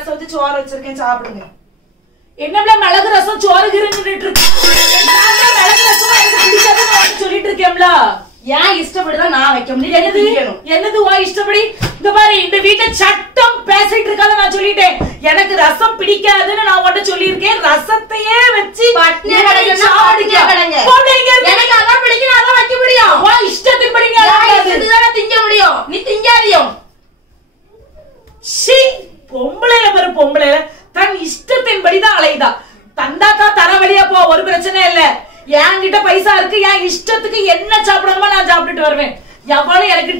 ரசம் வச்சு சோறு வச்சிருக்கேன், சாப்பிடுங்க. என்னம்ல மிளகு ரசம் சோறு கிருன்னு இருக்கு. மிளகு ரசம் எனக்கு பிடிக்காதுன்னு சொல்லிட்டு இருக்கேன்ல. ஏன் இஷ்டப்படிதான் நான் வைக்க முடியும். என்னது உன் இஷ்டப்படி? இந்த பாரு, இந்த வீட்டுல சட்டம் பேசிட்டு இருக்காத நான் சொல்லிட்டேன். எனக்கு ரசம் பிடிக்காதுன்னு நான் உன்கிட்ட சொல்லியிருக்கேன். ரசத்தையே வச்சு எனக்கு அதான் பிடிக்கும், அதான் வைக்க முடியும். உன் இஷ்டத்தின்படி திங்க முடியும், நீ திங்காதியும். பொம்பளைல பாரு, பொம்பளைல தன் இஷ்டத்தின்படிதான் அலைதா. தந்தாக்கா தர வழியா போ, ஒரு பிரச்சனை இல்ல. என்கிட்ட பைசா இருக்கு, என் இஷ்டத்துக்கு என்ன சாப்பிடணுமோ நான் சாப்பிட்டுட்டு வருவேன். எவ்வளவு எனக்கு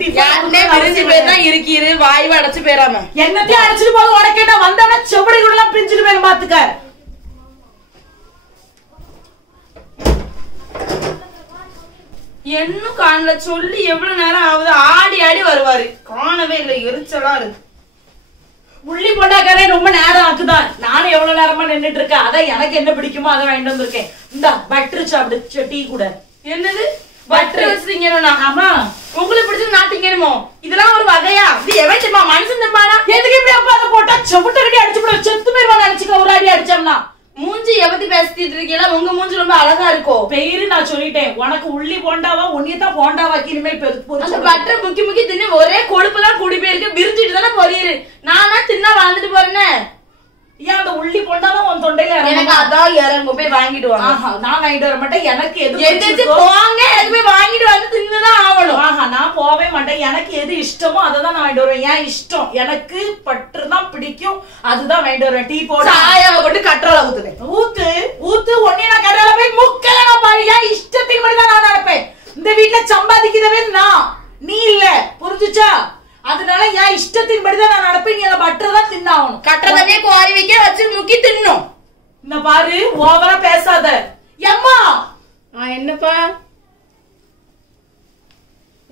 இருக்கிற வாய்வு அடைச்சு போயிடாம என்னத்தையும் அடைச்சிட்டு போது உடக்கேட்டா வந்தா செவடிகள் எல்லாம் பிரிஞ்சுட்டு போயிடும் பாத்துக்க. என்னும் காணல, சொல்லி எவ்வளவு நேரம் ஆகுது. ஆடி ஆடி வருவாரு, காணவே இல்லை. எரிச்சலா இருக்கு. உள்ளி போட்டாக்காரே ரொம்ப நேரம் ஆக்குதான். நானும் எவ்வளவு நேரமா நின்னுட்டு இருக்கேன். அதான் எனக்கு என்ன பிடிக்குமோ அதை வாங்கிட்டு வந்திருக்கேன். இந்த பட்டர் சாப்பிடு, டீ கூட. என்னது பட்டர் வச்சு திங்கணும்னா? ஆமா, உங்களுக்கு பிடிச்சது நான் திங்கணுமோ? இதெல்லாம் ஒரு வகையா? இது எவன் தெரியுமா மனுஷன் தப்பானா? எதுக்கு இப்படி அப்பா அதை போட்டா செவிட்ட கட்டி அடிச்சு போட செத்து போயிருவாங்க நினைச்சுக்க. ஒரு அடி அடிச்சோம்னா மூஞ்சி எபத்தி பேசிட்டு இருக்கீங்களா? உங்க மூஞ்சி ரொம்ப அழகா இருக்கும். பெயரு நான் சொல்லிட்டேன். உனக்கு உள்ளி போண்டாவா ஒன்னியதான் போண்டாவாக்கி இனிமேல் அந்த பட்டர் முக்கி முக்கி தின்னு ஒரே கொழுப்பு தான் கூடி போயிருக்கு. விரிஞ்சிட்டு தானே பொரியுது. நானா தின்னா வாழ்ந்துட்டு போறேன்னு. ஏன் அந்த உள்ளி போண்டாதான் உன் தொண்டையில எனக்கு அதான் இறங்கும். போய் வாங்கிட்டு வாங்க. நான் வாங்கிட்டு வர மாட்டேன். எனக்கு எது போங்க, எனக்கு போய் வாங்கிட்டு வந்து தின்னுதான் ஆகணும். நான் போவே மாட்டேன். எனக்கு எது இஷ்டமோ அதை தான் நான் வாங்கிட்டு வருவேன். ஏன் இஷ்டம், எனக்கு பட்டு தான் பிடிக்கும், அதுதான் வாங்கிட்டு வருவேன். டீ போட சாயாவை கொண்டு கற்றலை ஊத்துவேன். ஊத்து ஊத்து ஒன்னே நான் கடையில போய் முக்கல நான் பாரு. ஏன் இஷ்டத்தின் மட்டும் நான் நடப்பேன். இந்த வீட்டுல சம்பாதிக்கிறவே நான், நீ இல்ல. புரிஞ்சுச்சா? அதனால என் இஷ்டத்தின் படிதான் நான் நடப்பேன். நீ அதை பட்டர் தான் தின்னாகணும். கட்டதே கோரி வைக்க வச்சு முக்கி தின்னும். இந்த பாரு, ஓவரா பேசாத. எம்மா என்னப்பா?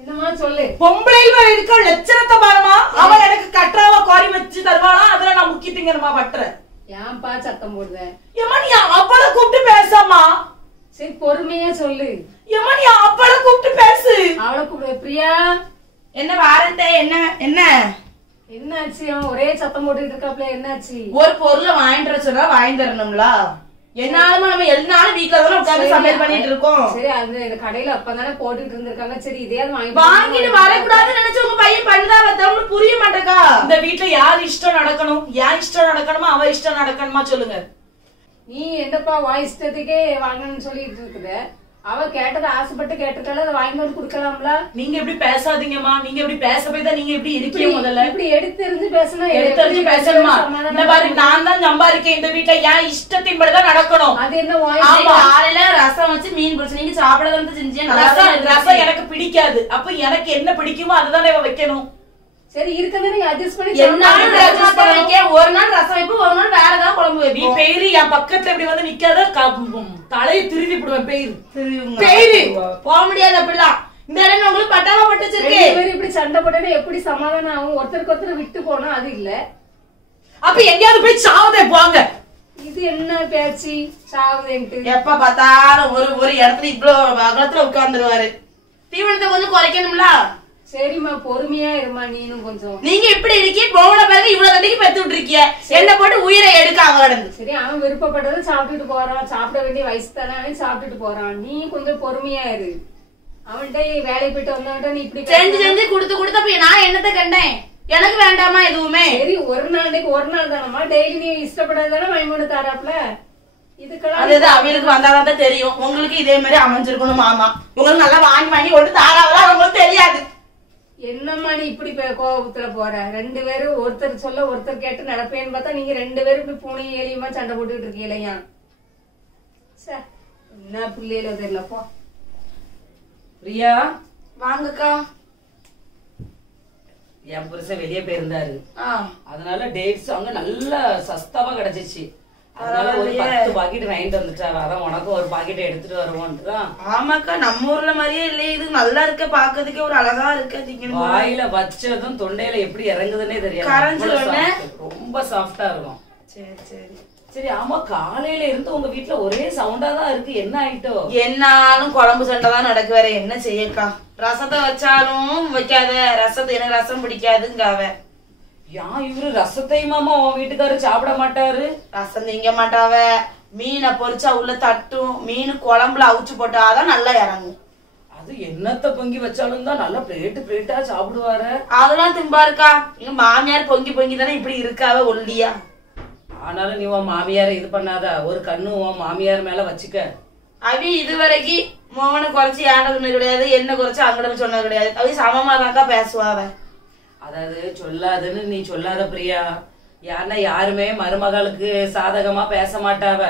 என்னமா சொல்லு. பொம்பளையில இருக்க லட்சணத்தை பாருமா. அவ எனக்கு கட்டராவ கோரி வச்சு தருவாளா, அதுல நான் முக்கி திங்கணுமா பட்டர்? ஏன்பா சத்தம் போடுத? ஏமா நீ அவளை கூப்பிட்டு பேசாமா? சரி பொறுமையா சொல்லு. ஏமா நீ அவளை கூப்பிட்டு பேசு. அவளை கூப்பிடு. பிரியா என்ன வாரண்டே? என்ன என்ன என்னாச்சு? அவன் ஒரே சத்தம் போட்டுட்டு இருக்காப்ல, என்னாச்சு? ஒரு பொருளை வாங்கிட்டு வர சொன்னா வாங்கி தரணும்ல. என்னாலும் நம்ம எல்லாரும் வீட்டுல தானே உட்கார்ந்து சமையல் பண்ணிட்டு இருக்கோம். சரி, அந்த கடையில அப்பதானே போட்டுட்டு இருந்திருக்காங்க. சரி இதையாவது வாங்கிட்டு வரக்கூடாதுன்னு நினைச்சு உங்க பையன் பண்ணுதா வந்தவங்களுக்கு புரிய மாட்டேக்கா? இந்த வீட்டுல யார் இஷ்டம் நடக்கணும், ஏன் இஷ்டம் நடக்கணுமா, அவ இஷ்டம் நடக்கணுமா சொல்லுங்க. நீ என்னப்பா வாய் இஷ்டத்துக்கே வாங்கணும்னு சொல்லிட்டு இருக்குத? அவ கேட்டதை ஆசைப்பட்டு கேட்டிருக்கால, அதை வாங்கி வந்து குடுக்கலாம்ல. நீங்க எப்படி பேசாதீங்கம்மா. நீங்க எப்படி பேச போய் தான் நீங்க எப்படி இருக்கீங்க. முதல்ல இப்படி எடுத்தெறிஞ்சு பேசணும். எடுத்தறிஞ்சு பேசணுமா? இந்த பாரு, நான் தான் சம்பாதிக்கேன். இந்த வீட்டுல என் இஷ்டத்தின்படிதான் நடக்கணும். அது என்ன வாய்? காலையில ரசம் வச்சு மீன் பிடிச்சு நீங்க சாப்பிடதான் செஞ்சேன். ரசம் எனக்கு பிடிக்காது. அப்ப எனக்கு என்ன பிடிக்குமோ அதுதானே வைக்கணும். சரி இருக்கதானே அட்ஜஸ்ட் பண்ணி ஒரு நாள் ரசம் வைப்பு, ஒரு நாள் வேற ஏதாவது குழம்பு வைப்பு. நீ பெயரு என் பக்கத்துல இப்படி வந்து நிக்காத. தலையை திருவி விடுவேன். பெயரு போக முடியாது அப்படிலாம். இந்த இடம் உங்களுக்கு பட்டாவா பட்டு வச்சிருக்கு. இப்படி சண்டை போட்டா எப்படி சமாதானம் ஆகும்? ஒருத்தருக்கு ஒருத்தர் விட்டு போனா அது இல்ல. அப்ப எங்கேயாவது போய் சாவதே போங்க. இது என்ன பேச்சு சாவுதேன்ட்டு? எப்ப பார்த்தாலும் ஒரு இடத்துல இவ்வளவு அகலத்துல உட்கார்ந்துருவாரு. தீவனத்தை கொஞ்சம் குறைக்கணும்ல. சரிம்மா பொறுமையா இருமா. நீனும் கொஞ்சம் நீங்க இப்படி இருக்கீங்க. போன பிறகு இவ்வளவு தண்ணிக்கு பெத்து விட்டுருக்கீங்க. என்ன போட்டு உயிரை எடுக்க அவன். சரி, அவன் விருப்பப்பட்டதை சாப்பிட்டுட்டு போறான். சாப்பிட வேண்டிய வயசு தானே, அவன் சாப்பிட்டுட்டு போறான். நீ கொஞ்சம் பொறுமையா இரு. அவன்கிட்ட வேலைக்கு போயிட்டு வந்தவன்ட்ட நீ இப்படி செஞ்சு செஞ்சு கொடுத்து நான் என்னத்தை கண்டேன்? எனக்கு வேண்டாமா எதுவுமே. சரி, ஒரு நாள் தானம்மா. டெய்லி நீ இஷ்டப்படாதானே வாங்கி தராப்ல. இதுக்கெல்லாம் அது அவங்களுக்கு வந்தாதான் தெரியும். உங்களுக்கு இதே மாதிரி அமைஞ்சிருக்கணும் மாமா. உங்களுக்கு நல்லா வாங்கி வாங்கி கொண்டு தாராவெல்லாம் உங்களுக்கு தெரியாது. என்னம்மா நீ இப்படி கோபத்துல போற? ரெண்டு பேரும் ஒருத்தர் சொல்ல ஒருத்தர் கேட்டு நடப்பேன்னு பார்த்தா நீங்க ரெண்டு பேரும் இப்படி பூனையும் ஏலியுமா சண்டை போட்டுட்டு இருக்கீங்களா? என்ன பிள்ளையில தெரியலப்பா. பிரியா வாங்கக்கா. என் புருஷன் வெளியே போயிருந்தாரு. அதனால டேட்ஸ் அங்க நல்ல சஸ்தாவா கிடைச்சிச்சு. அதனால ஒரு 10 பாக்கெட் வாங்கிட்டு வந்துட்டாரு. அதான் உனக்கும் ஒரு பாக்கெட் எடுத்துட்டு வருவோம்ட்டுதான். ஆமாக்கா, நம்ம ஊர்ல மாதிரியே இல்லையே. இது நல்லா இருக்க, பாக்குறதுக்கே ஒரு அழகா இருக்கு. வாயில வச்சதும் தொண்டையில எப்படி இறங்குதுன்னே தெரியாது. ரொம்ப சாஃப்டா இருக்கும். சரி சரி சரி. ஆமா, காலையில இருந்து உங்க வீட்டுல ஒரே சவுண்டா தான் இருக்கு. என்ன ஆயிட்டோ? என்னாலும் குழம்பு சண்டை தான் நடக்கு. வேற என்ன செய்யக்கா? ரசத்தை வச்சாலும் வைக்காத. ரசத்தை எனக்கு ரசம் பிடிக்காதுங்க. அவ ஏன் இவரு ரசத்தையுமாமா உன் வீட்டுக்காரரு சாப்பிட மாட்டாரு? ரசம் திங்க மாட்டாவ. மீனை பொரிச்சா உள்ள தட்டும், மீன் குழம்புல அவிச்சு போட்டாதான் நல்லா இறங்கும். அது என்னத்த பொங்கி வச்சாலும் தான் நல்லா பிளேட்டா சாப்பிடுவாரு. அதெல்லாம் திம்பா இருக்கா? எங்க மாமியார் பொங்கி பொங்கி தானே இப்படி இருக்காவ ஒல்லியா. ஆனாலும் நீ உன் மாமியார இது பண்ணாத. ஒரு கண்ணு உன் மாமியார் மேல வச்சுக்க. அவி இதுவரைக்கும் மோகனை குறைச்சி ஏண்ட சொன்னது கிடையாது, என்ன குறைச்சி அங்கடம் சொன்னது கிடையாது. அவி சமமாதாக்கா பேசுவாவ. அதாவது சொல்லாதுன்னு நீ சொல்லாத பிரியா. ஏன்னா யாருமே மருமகளுக்கு சாதகமா பேச மாட்டாவ.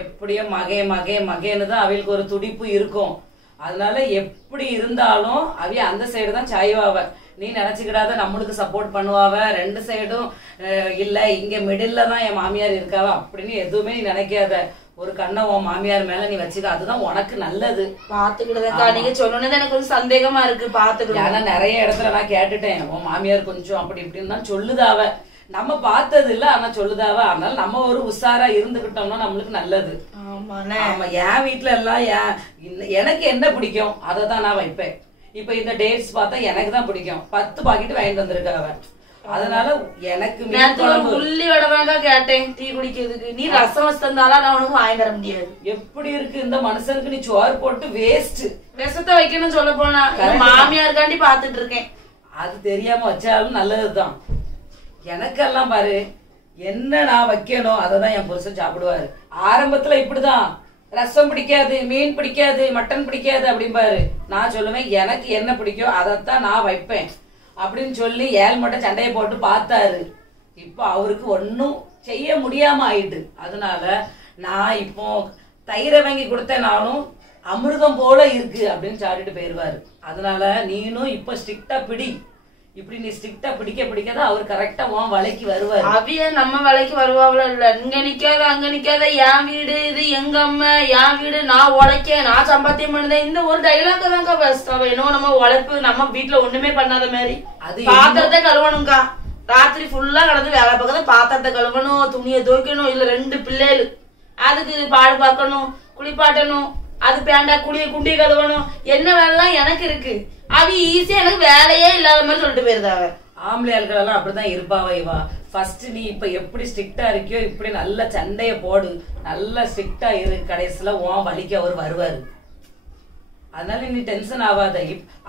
எப்படியும் மகேன்னு தான் அவளுக்கு ஒரு துடிப்பு இருக்கும். அதனால எப்படி இருந்தாலும் அவிய அந்த சைடு தான் சாய்வாவ. நீ நினைச்சுக்கிடாத நம்மளுக்கு சப்போர்ட் பண்ணுவாவ. ரெண்டு சைடும் இல்ல இங்க மிடில்ல தான் என் மாமியார் இருக்காவ அப்படின்னு எதுவுமே நீ நினைக்காத. ஒரு கண்ணை உன் மாமியார் மேல நீ வச்சுக்க. அதுதான் உனக்கு நல்லது. பாத்துக்கிட்டதா நீங்க சொன்னது எனக்கு கொஞ்சம் சந்தேகமா இருக்கு. பாத்துக்கிட்டு ஏன்னா நிறைய இடத்துல நான் கேட்டுட்டேன், உன் மாமியார் கொஞ்சம் அப்படி இப்படின்னு தான் சொல்லுதாவ. நம்ம பார்த்தது இல்ல, ஆனா சொல்லுதாவ. அதனால நம்ம ஒரு உஷாரா இருந்துகிட்டோம்னா நம்மளுக்கு நல்லது. ஆமா, என் வீட்டுல எல்லாம் எனக்கு என்ன பிடிக்கும் அதை தான் நான் வைப்பேன். இப்ப இந்த டேட்ஸ் பார்த்தா எனக்கு தான் பிடிக்கும். 10 பாக்கெட் வாங்கிட்டு வந்திருக்காவ. அதனால எனக்கு உள்ளி வடதாங்க கேட்டேன் டீ குடிக்கிறதுக்கு. நீ ரசம் வச்சிருந்தாலும் நான் உனக்கு வாங்கி தர முடியாது. எப்படி இருக்கு இந்த மனுஷனுக்கு? நீ சோறு போட்டு வேஸ்ட். விஷத்தை வைக்கணும்னு சொல்ல போனா மாமியாருக்காண்டி பாத்துட்டு இருக்கேன். அது தெரியாம வச்சாலும் நல்லதுதான். எனக்கெல்லாம் பாரு, என்ன நான் வைக்கணும் அததான் என் புருஷன் சாப்பிடுவாரு. ஆரம்பத்துல இப்படிதான், ரசம் பிடிக்காது, மீன் பிடிக்காது, மட்டன் பிடிக்காது அப்படிம்பாரு. நான் சொல்லுவேன் எனக்கு என்ன பிடிக்கும் அதைத்தான் நான் வைப்பேன் அப்படின்னு சொல்லி 7 மட்டும் சண்டையை போட்டு பார்த்தாரு. இப்ப அவருக்கு ஒன்னும் செய்ய முடியாம ஆயிட்டு. அதனால நான் இப்போ தயிரை வாங்கி கொடுத்தேனாலும் அமிர்தம் போல இருக்கு அப்படின்னு சாப்பிட்டு போயிருவாரு. அதனால நீனும் இப்ப ஸ்ட்ரிக்டா பிடி. இப்படி நீ ஸ்ட்ரிக்டா பிடிக்கதான் அவர் கரெக்டா உன் வலைக்கு வருவாரு. அவிய நம்ம வலைக்கு வருவாங்களா இல்ல? இங்க நிக்காத அங்க நிக்காத, என் வீடு இது, எங்க அம்மா, என் வீடு, நான் உழைக்க, நான் சம்பாத்தியம் பண்ணுதேன். இந்த ஒரு டைலாக் தான்க்கா பேசுவா. இன்னும் நம்ம உழைப்பு நம்ம வீட்டுல ஒண்ணுமே பண்ணாத மாதிரி. அது பாத்திரத்தை கழுவணும்க்கா. ராத்திரி ஃபுல்லா கடந்து வேலை பார்க்கறது. பாத்திரத்தை கழுவணும், துணியை துவைக்கணும். இல்ல 2 பிள்ளைகள், அதுக்கு பாடு பார்க்கணும், குளிப்பாட்டணும், அது பேண்டா குண்டியை கழுவணும். என்ன வேலைலாம் எனக்கு இருக்கு. அவ ஈஸியா எனக்கு வேலையே இல்லாத மாதிரி சொல்லிட்டு போயிருந்தாவ. ஆம்பளை ஆட்கள் எல்லாம் அப்படிதான் இருப்பாவா இவா. ஃபர்ஸ்ட் நீ இப்ப எப்படி ஸ்ட்ரிக்டா இருக்கியோ இப்படி நல்ல சண்டைய போடு, நல்ல ஸ்ட்ரிக்டா இரு. கடைசியில உன் வலிக்கு அவர் வருவாரு. அதனால நீ டென்ஷன் ஆகாத.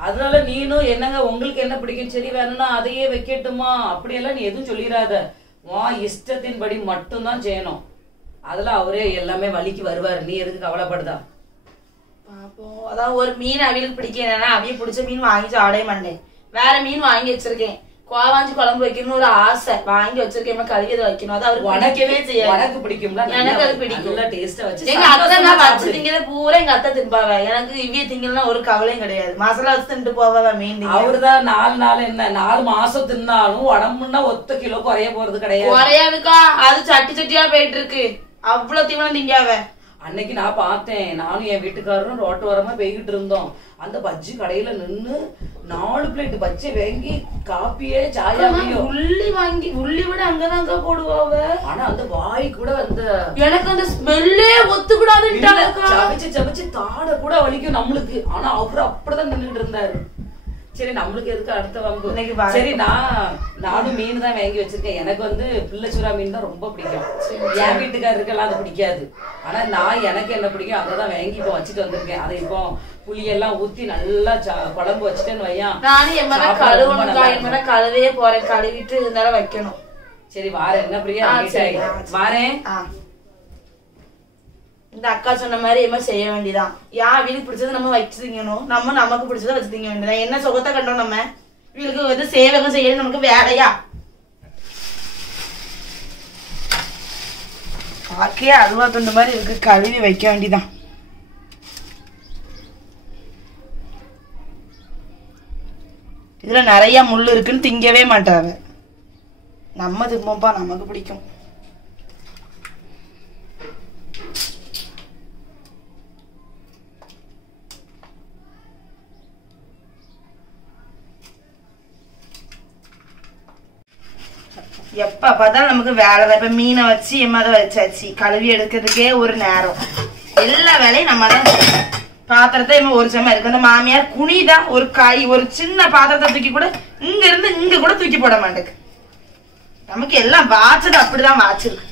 அதனால நீனும் என்னங்க உங்களுக்கு என்ன பிடிக்கும், சரி வேணும்னா அதையே வைக்கட்டுமா அப்படியெல்லாம் நீ எதுவும் சொல்லிடாத. உன் இஷ்டத்தின்படி மட்டும்தான் செய்யணும். அதுல அவரே எல்லாமே வலிக்கு வருவாரு. நீ எதுக்கு கவலைப்படுதா? அதான் ஒரு மீன் அவியலுக்கு பிடிக்கிறேன்னா அவிய பிடிச்ச மீன் வாங்கி சாப்பிடவே மாட்டேன். வேற மீன் வாங்கி வச்சிருக்கேன். கோவாஞ்சி குழம்பு வைக்கணும்னு ஒரு ஆசை. வாங்கி வச்சிருக்கேன், கழுவி அதை வைக்கணும். அது அவருக்கு உனக்கவே செய்யாது. எனக்கு பிடிக்கும்ல, எனக்கு அது பிடிக்கும். டேஸ்டா வச்சு எங்க அத்தை நான் வச்சு திங்கிறத பூரா எங்க அத்தை தின்பாவ. எனக்கு இவ்விய திங்கலாம் ஒரு கவலையும் கிடையாது. மசாலா வச்சு தின்ட்டு போவா மீன். அவருதான் 4 நாள் என்ன 4 மாசம் தின்னாலும் உடம்புன்னா 1 கிலோ குறைய போறது கிடையாது. குறையாதுக்கா. அது சட்டியா போயிட்டு இருக்கு. அவ்வளவு தீவனம் திங்காவ. அன்னைக்கு நான் பார்த்தேன். நானும் என் வீட்டுக்காரரும் ரோட்டு ஓரமா போய்கிட்டு இருந்தோம். அந்த பஜ்ஜி கடையில நின்னு 4 பிளேட் பஜ்ஜி வாங்கி காப்பியே சாயாவையும் உள்ளி விட அங்கதாங்க போடுவாவ. ஆனா அந்த வாய் கூட அந்த எனக்கு அந்த ஸ்மெல்லே ஒத்துக்கூடாதுன்னு சமைச்சு தாட கூட வலிக்கும் நம்மளுக்கு. ஆனா அவரு அப்படிதான் நின்றுட்டு இருந்தாரு. சரி நம்மளுக்கு எதுக்கு அடுத்த வம்பு. சரி நானும் மீன் தான் வாங்கி வச்சிருக்கேன். எனக்கு வந்து பிள்ளைச்சுறா மீன் தான் ரொம்ப பிடிக்கும். என் வீட்டுக்காரருக்கெல்லாம் அது பிடிக்காது. ஆனா நான் எனக்கு என்ன பிடிக்கும் அதான் வாங்கி இப்போ வச்சுட்டு வந்திருக்கேன். அதை இப்போ புளியெல்லாம் ஊத்தி நல்லா குழம்பு வச்சுட்டேன்னு வையா. நானும் என் கழுவையே போறேன். கழுவிட்டு இருந்தாலும் வைக்கணும். சரி வாரேன். என்ன பிரியா வாரேன். இந்த அக்கா சொன்ன மாதிரி என்ன செய்ய வேண்டியதான். யார் வீட்டுக்கு பிடிச்சது நம்ம வச்சு திங்கணும். நம்ம நமக்கு பிடிச்சதை வச்சு திங்க வேண்டியதான். என்ன சுகத்தை கண்டோம் நம்ம. வீட்டுக்கு வந்து சேவகம் செய்யணும் நமக்கு வேலையா. பாக்கே அல்வா துண்டு மாதிரி இருக்கு. கழுவி வைக்க வேண்டியதான். இதுல நிறைய முள்ளு இருக்குன்னு திங்கவே மாட்டாவ. நம்ம திம்போப்பா, நமக்கு பிடிக்கும். எப்ப பார்த்தாலும் நமக்கு வேலை. இப்ப மீனை வச்சு எம்மாத வச்சாச்சு. கழுவி எடுக்கிறதுக்கே ஒரு நேரம். எல்லா வேலையும் நம்ம தான் பாத்திரத்தை ஒரு சமயம் இருக்கு. அந்த மாமியார் குனிதான் ஒரு சின்ன பாத்திரத்தை தூக்கி கூட இங்க இருந்து இங்க கூட தூக்கி போட மாட்டேக்கு. நமக்கு எல்லாம் வாச்சது அப்படிதான் வாச்சிருக்கு.